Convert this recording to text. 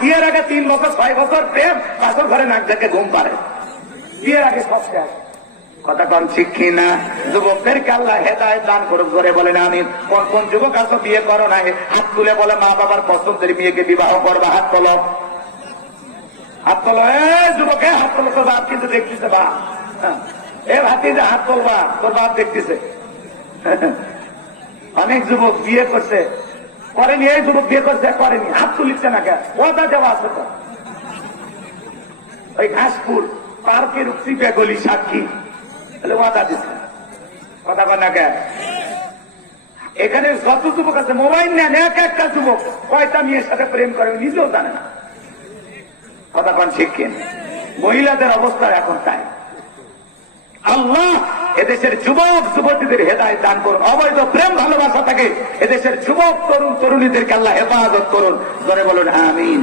বিয়ের আগে 3 বছর 6 বছর প্রেম, পাঁচর ঘরে নাক দেখে ঘুম পারে, বিয়ের আগে সব শেষ। কথা কন ঠিক কিনা? যুবকদেরকে আল্লাহ হেদায়েত দান করুক, করে বলেন আমিন। কোন কোন যুবক আছো বিয়ে করো নাই, হাত তুলে বলে মা বাবার পছন্দের মেয়েকে বিবাহ করবা, হাত তোলো, হাত তোলো। যুবক হাত তোলো, তোর বাপ কিন্তু দেখতেছে, বা এ ভাতি যে হাত তোলবা, তোর বাপ দেখতেছে। অনেক যুবক বিয়ে করছে করেনি, এই যুবক বিয়ে করছে করেনি, হাত তুলিচ্ছে না কেন? ওটা দেওয়া আছে তো, ওই ঘাসপুর পার্কের চিপে গলি সাক্ষী ওয়াদা দিচ্ছে। কথা কয় না কেন? এখানে যত যুবক আছে মোবাইল নেন, এক একটা যুবক কয়টা মেয়ের সাথে প্রেম করে নিজেও জানে না। কথা কন ঠিক কিনা? মহিলাদের অবস্থা এখন তাই। আল্লাহ এদেশের যুবক যুবতীদের হেদায়েত দান করুন, অবৈধ প্রেম ভালোবাসা থাকে এদেশের যুবক তরুণ তরুণীদেরকে আল্লাহ হেফাজত করুন। ধরে বলুন আমিন।